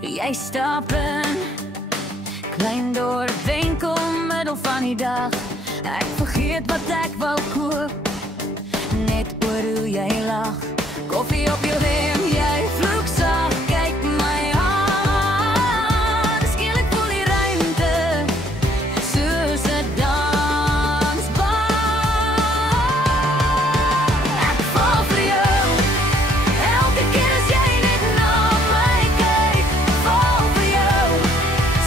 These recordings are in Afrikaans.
Jy stap in klein dorp winkel middel van die dag. Ek vergeet wat ek wou koop, net oor hoe jy lag. Koffie op jou hemp, jy vloek sag, kyk my aan. Skielik voel die ruimte soos 'n dansbaan. Ek val vir jou, elke keer as jy net na my kyk. Val vir jou,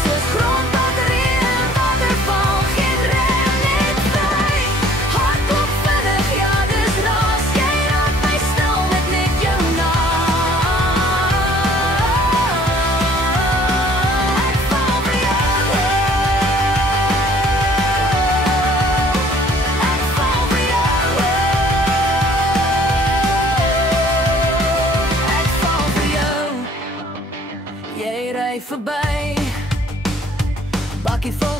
soos grondbatterie en waterval. Geen rem, net vry, hart klop vinnig, ja dis raas. Jy raak my stil met net jou naam. Ek val vir jou, ek val vir jou, ek val vir jou. Jy ry verby, bakkie vol